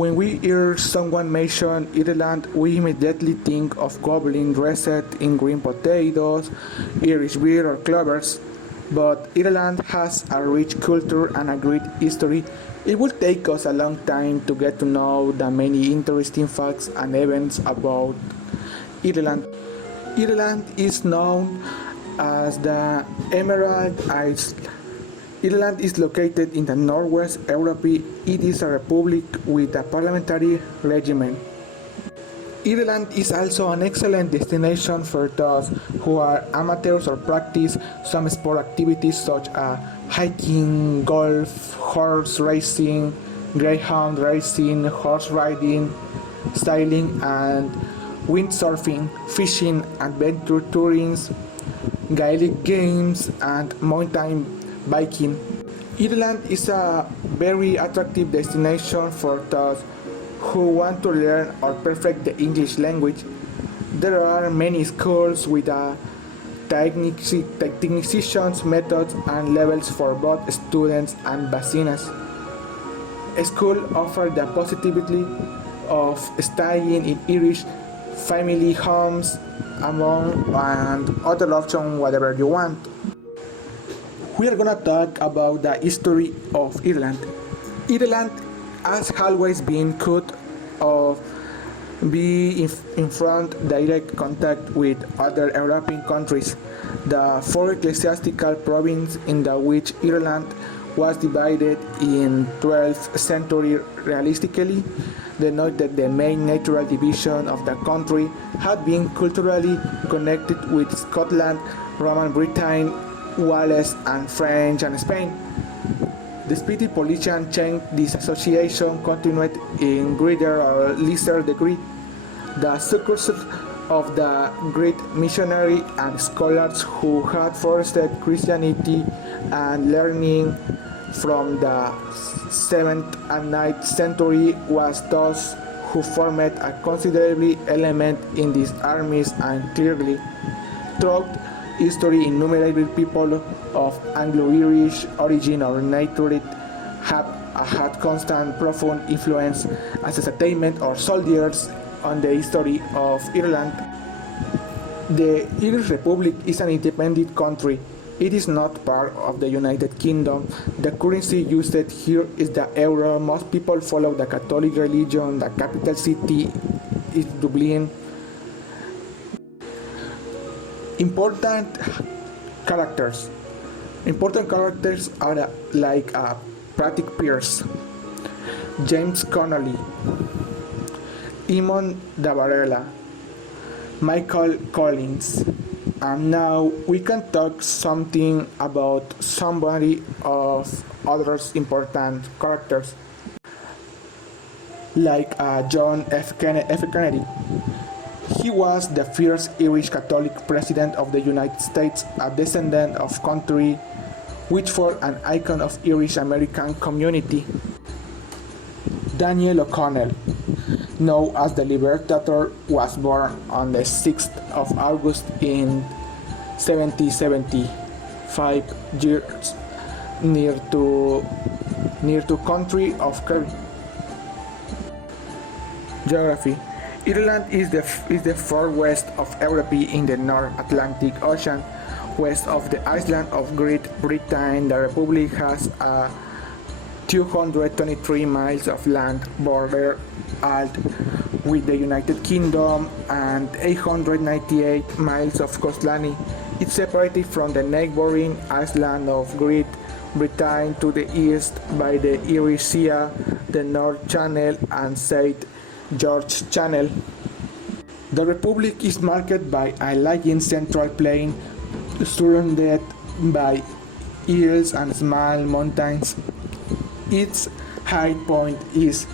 When we hear someone mention Ireland, we immediately think of goblin dressed in green potatoes, Irish beer, or clovers. But Ireland has a rich culture and a great history. It will take us a long time to get to know the many interesting facts and events about Ireland. Ireland is known as the Emerald Isle. Ireland is located in the northwest Europe. It is a republic with a parliamentary regime. Ireland is also an excellent destination for those who are amateurs or practice some sport activities such as hiking, golf, horse racing, greyhound racing, horse riding, sailing, and windsurfing, fishing, adventure tourism, Gaelic games, and mountain biking. Ireland is a very attractive destination for those who want to learn or perfect the English language. There are many schools with technicians, methods, and levels for both students and bachelors. Schools offer the possibility of staying in Irish family homes, among and other options, whatever you want. We are gonna talk about the history of Ireland. Ireland has always been cut of be in front direct contact with other European countries. The four ecclesiastical provinces in the which Ireland was divided in 12th century realistically denoted the main natural division of the country had been culturally connected with Scotland, Roman Britain, Wales, and French and Spain. Despite the political change, this association continued in greater or lesser degree. The success of the great missionary and scholars who had fostered Christianity and learning from the 7th and 9th century was those who formed a considerable element in these armies, and clearly throughout history innumerable people of Anglo-Irish origin or native have had constant profound influence as a settlement or soldiers on the history of Ireland. The Irish Republic is an independent country. It is not part of the United Kingdom. The currency used here is the euro. Most people follow the Catholic religion. The capital city is Dublin. Important characters. Important characters are like Patrick Pearse, James Connolly, Eamon de Barrella, Michael Collins. And now we can talk something about somebody of others important characters, like John F. Kennedy. He was the first Irish Catholic president of the United States, a descendant of country which for an icon of Irish American community. Daniel O'Connell, known as the Liberator, was born on the 6th of August in 1775 years near to country of Kerry. Geography. Ireland is the far west of Europe in the North Atlantic Ocean. West of the island of Great Britain, the Republic has 223 miles of land border with the United Kingdom and 898 miles of coastline. It's separated from the neighboring island of Great Britain to the east by the Irish Sea, the North Channel, and St. George Channel. The Republic is marked by a lying central plain surrounded by hills and small mountains. Its high point is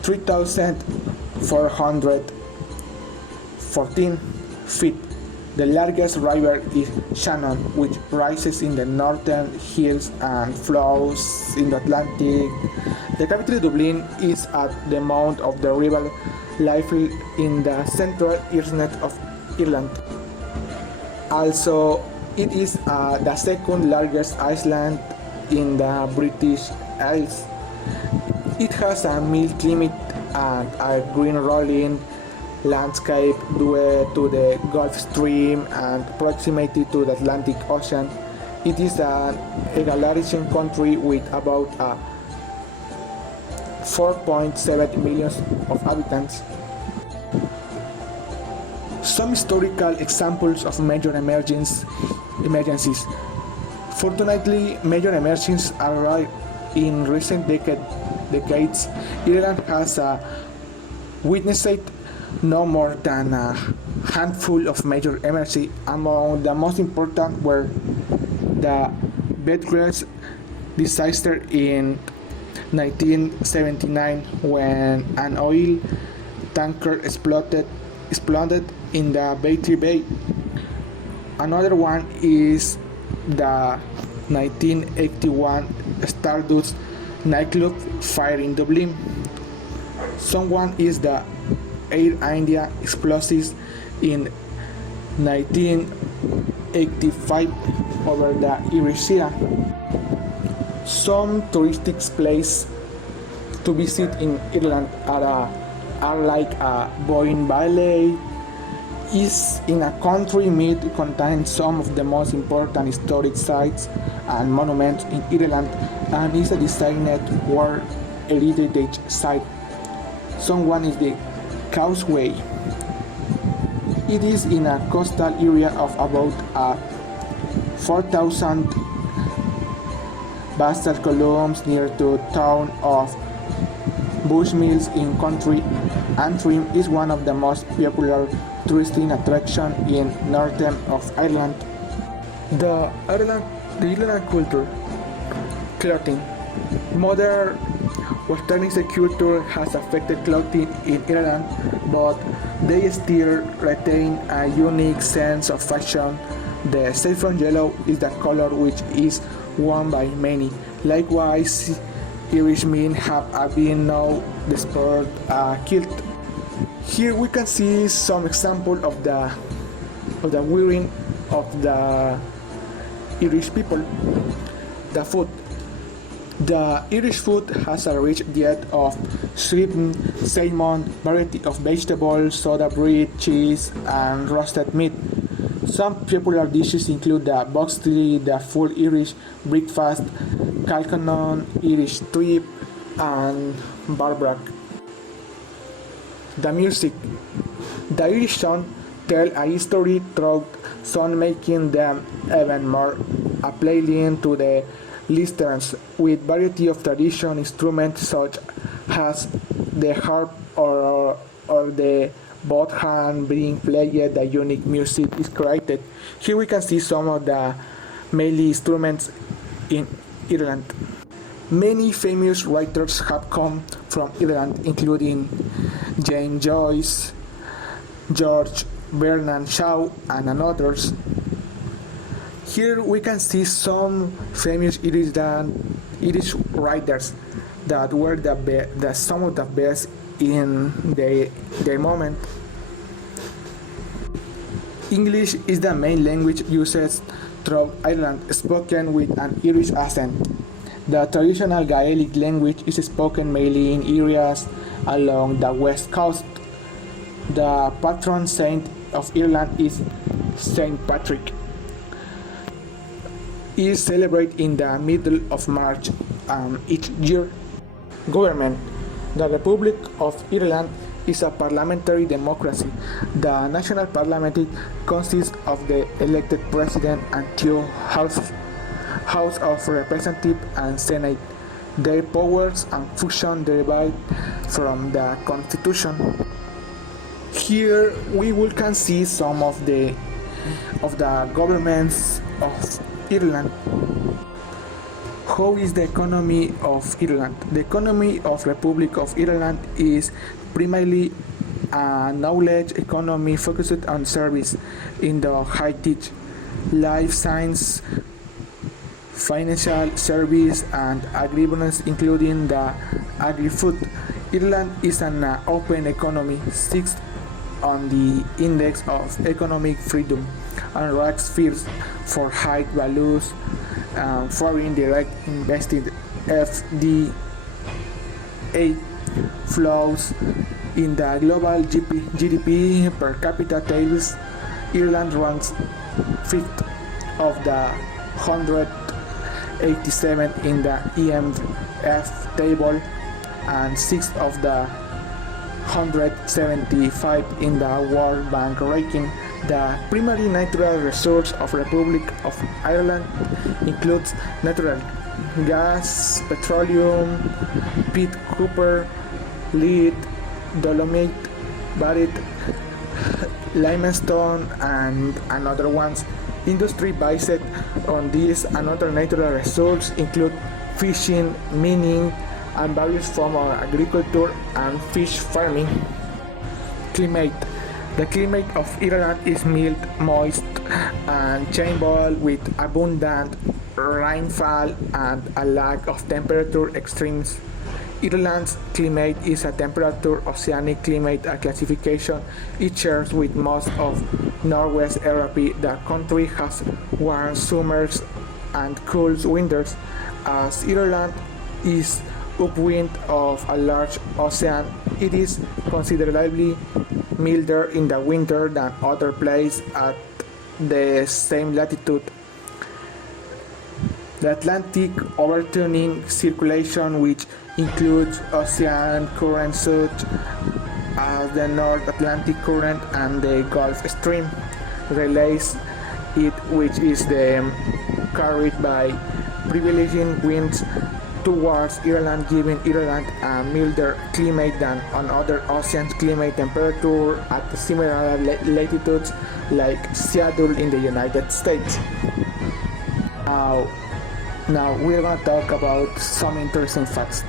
3,414 feet. The largest river is Shannon, which rises in the northern hills and flows in the Atlantic. The capital Dublin is at the mouth of the River Liffey in the central east of Ireland. Also, it is the second largest island in the British Isles. It has a mild climate and a green rolling landscape due to the Gulf Stream and proximity to the Atlantic Ocean. It is an egalitarian country with about 4.7 million of inhabitants. Some historical examples of major emergencies. Fortunately, major emergencies are rare in recent decades. Ireland has witnessed no more than a handful of major emergencies. Among the most important were the Belfast disaster in 1979 when an oil tanker exploded in the Battery Bay. Another one is the 1981 Stardust nightclub fire in Dublin. Someone is the Air India explosives in 1985 over the Irish Sea. Some touristic places to visit in Ireland are like Boyne Valley is in a country meet contains some of the most important historic sites and monuments in Ireland and is a designated World Heritage Site. Someone is the Causeway. It is in a coastal area of about 4,000 basalt columns near to town of Bushmills in County Antrim is one of the most popular touristic attractions in northern of Ireland. The Ireland culture, clothing. Modern westernized culture has affected clothing in Ireland, but they still retain a unique sense of fashion. The saffron yellow is the color which is worn by many. Likewise, Irishmen have been now the sport kilt. Here we can see some example of the wearing of the Irish people. The food. The Irish food has a rich diet of shrimp, salmon, variety of vegetables, soda bread, cheese, and roasted meat. Some popular dishes include the boxty, the full Irish breakfast, calcannon, Irish strip, and barbrack. The music. The Irish song tell a history through song making them even more appealing to the listeners with variety of traditional instruments such as the harp or the both hand being played. The unique music is created. Here we can see some of the mainly instruments in Ireland. Many famous writers have come from Ireland, including James Joyce, George Bernard Shaw, and others. Here we can see some famous Irish writers that were some of the best in their moment. English is the main language used throughout Ireland, spoken with an Irish accent. The traditional Gaelic language is spoken mainly in areas along the west coast. The patron saint of Ireland is Saint Patrick. It is celebrated in the middle of March each year. Government. The Republic of Ireland is a parliamentary democracy. The national parliament consists of the elected president and two houses, House of Representatives and Senate. Their powers and functions derive from the Constitution. Here we can see some of the governments of Ireland. How is the economy of Ireland? The economy of Republic of Ireland is primarily a knowledge economy focused on service in the high-tech, life science, financial service, and agribusiness, including the agri-food. Ireland is an open economy, sixth on the Index of Economic Freedom, and ranks first for high values, foreign direct invested (FDI) 2008 flows in the global GDP per capita tables. Ireland ranks 5th of the 187 in the IMF table and 6th of the 175 in the World Bank ranking. The primary natural resources of Republic of Ireland includes natural gas, petroleum, peat, copper, lead, dolomite, barite, limestone, and other ones. Industry based on these and other natural resources include fishing, mining, and various forms of agriculture and fish farming. Climate. The climate of Ireland is mild, moist, and changeable with abundant rainfall and a lack of temperature extremes. Ireland's climate is a temperature oceanic climate classification. It shares with most of Northwest Europe. The country has warm summers and cool winters. As Ireland is upwind of a large ocean, it is considerably milder in the winter than other places at the same latitude. The Atlantic overturning circulation, which includes ocean currents such as the North Atlantic Current and the Gulf Stream, relays it, which is carried by prevailing winds towards Ireland, giving Ireland a milder climate than on other oceans. Climate temperature at similar latitudes like Seattle in the United States. Now we're going to talk about some interesting facts.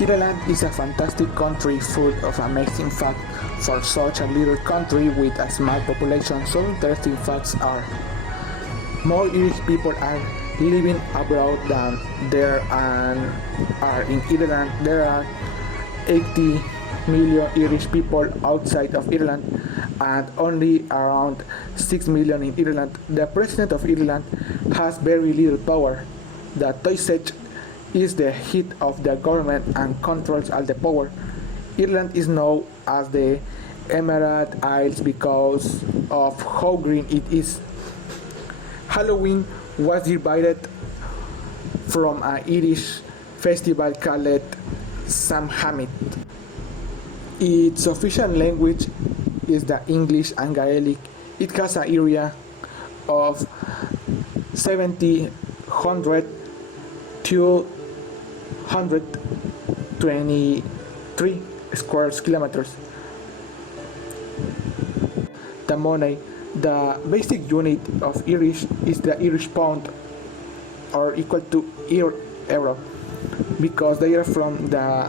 Ireland is a fantastic country full of amazing facts for such a little country with a small population. Some interesting facts are: more Irish people are living abroad than there are in Ireland. There are 80 million Irish people outside of Ireland and only around 6 million in Ireland. The President of Ireland has very little power. The Taoiseach is the head of the government and controls all the power. Ireland is known as the Emerald Isles because of how green it is. Halloween was derived from an Irish festival called Samhain. Its official language is the English and Gaelic. It has an area of 7,223 square kilometers. The money. The basic unit of Irish is the Irish pound, or equal to euro, because they are from the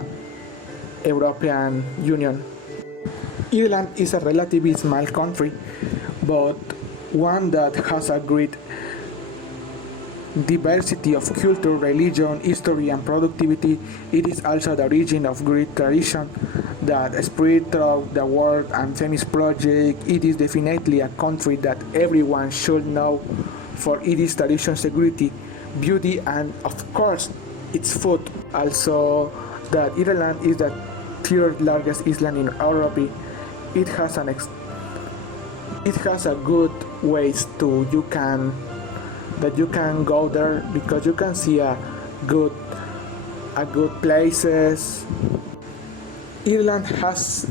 European Union. Ireland is a relatively small country, but one that has a great diversity of culture, religion, history, and productivity. It is also the origin of great tradition that spread throughout the world and famous project. It is definitely a country that everyone should know for its tradition, security, beauty, and of course its food. Also, that Ireland is the third largest island in Europe. It has a good ways to you can go there because you can see a good places. Ireland has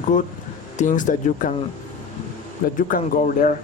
good things that you can go there.